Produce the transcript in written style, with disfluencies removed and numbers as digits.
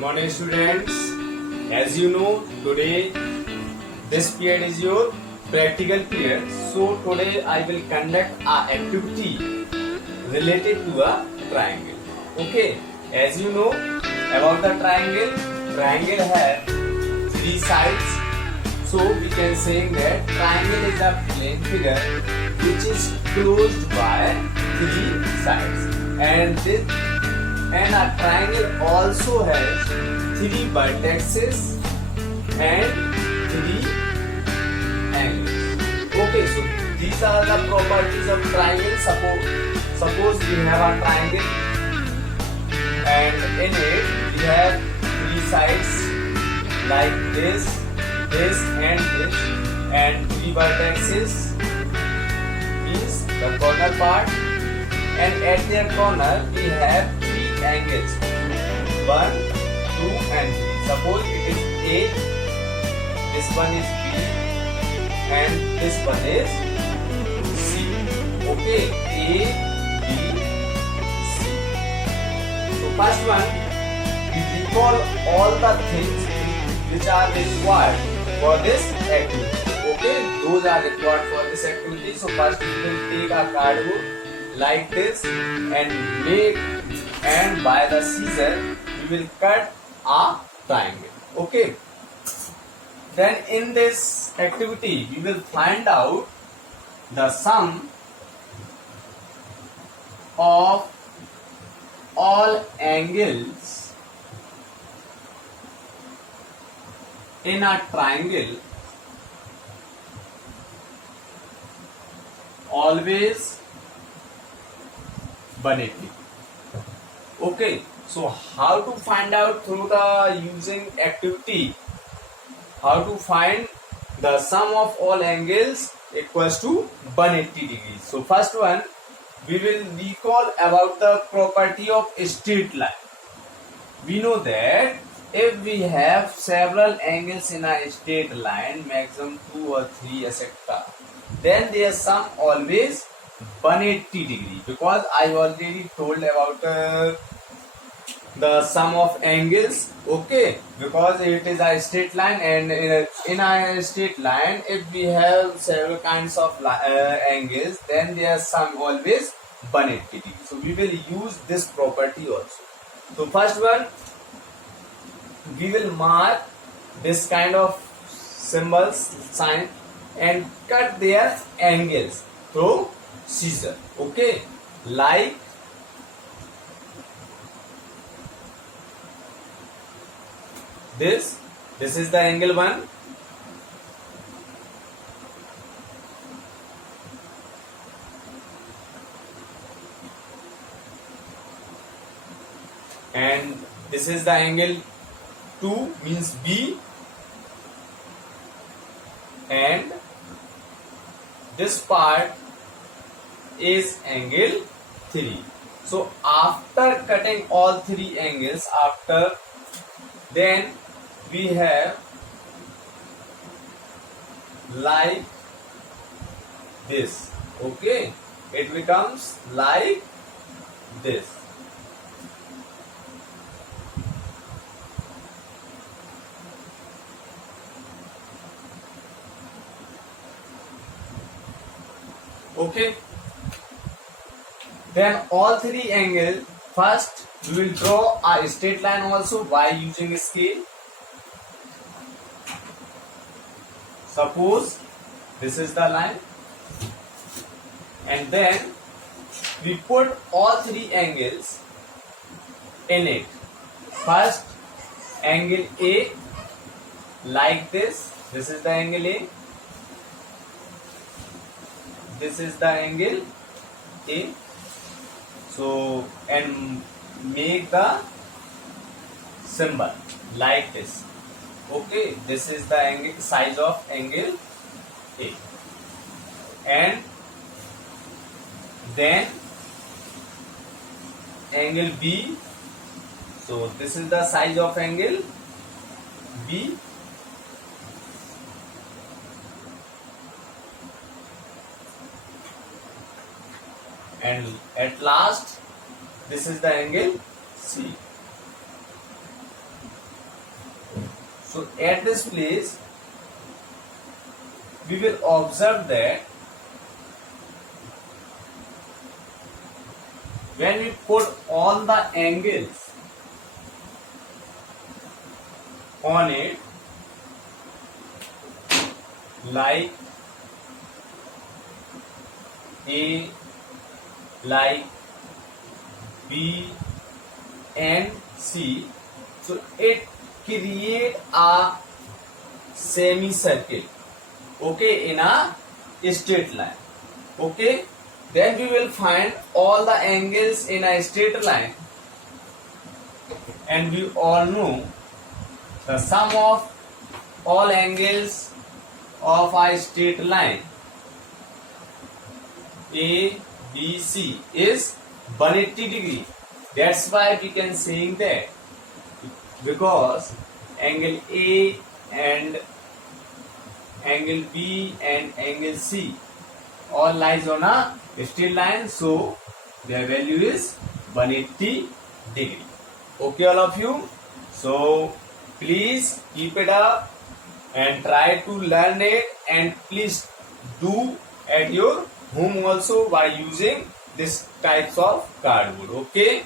morning students. As you know, today this period is your practical period. So today I will conduct a activity related to a triangle. Okay, as you know about the triangle has three sides. So we can say that triangle is a plane figure which is closed by three sides, and a triangle also has three vertices and three angles. Okay, so these are the properties of triangle. Suppose we have a triangle and in it we have three sides like this and three vertices means the corner part, and at their corner we have three angles 1, 2 and 3. Suppose it is A, this one is B and this one is C. Okay, A, B, C. So first one, we recall all the things which are required for this activity. Okay, those are required for this activity. So first we will take a cardboard like this and by the scissor we will cut a triangle. Okay, then in this activity we will find out the sum of all angles in a triangle always 180. Okay, so how to find out through the using activity, how to find the sum of all angles equals to 180 degrees. So first one, we will recall about the property of a straight line. We know that if we have several angles in a straight line, maximum 2 or 3 etc., then their sum always 180 degree, because I already told about the sum of angles. Okay, because it is a straight line, and in a straight line if we have several kinds of angles, then their sum always 180 degree. So we will use this property also. So first one, we will mark this kind of symbols, sign, and cut their angles through scissor. Okay, like this is the angle 1, and this is the angle 2 means B, and this part is angle 3. So after cutting all three angles, then we have like this. Okay, it becomes like this. Okay, then all three angles, first we will draw a straight line also by using a scale. Suppose this is the line, and then we put all three angles in it. First angle A like this is the angle A, this is the angle A. So, and make the symbol like this. Okay, this is the angle, size of angle A, and then angle B. So this is the size of angle B, and at last this is the angle C. So at this place, we will observe that when we put all the angles on it, like A, like B and C, so it create a semicircle, okay, in a straight line. Okay, then we will find all the angles in a straight line, and we all know the sum of all angles of a straight line A, B, C is 180 degree. That's why we can saying that, because angle A and angle B and angle C all lies on a straight line, so their value is 180 degree. Okay, all of you. So please keep it up and try to learn it, and please do at your home also by using this types of cardboard. Okay.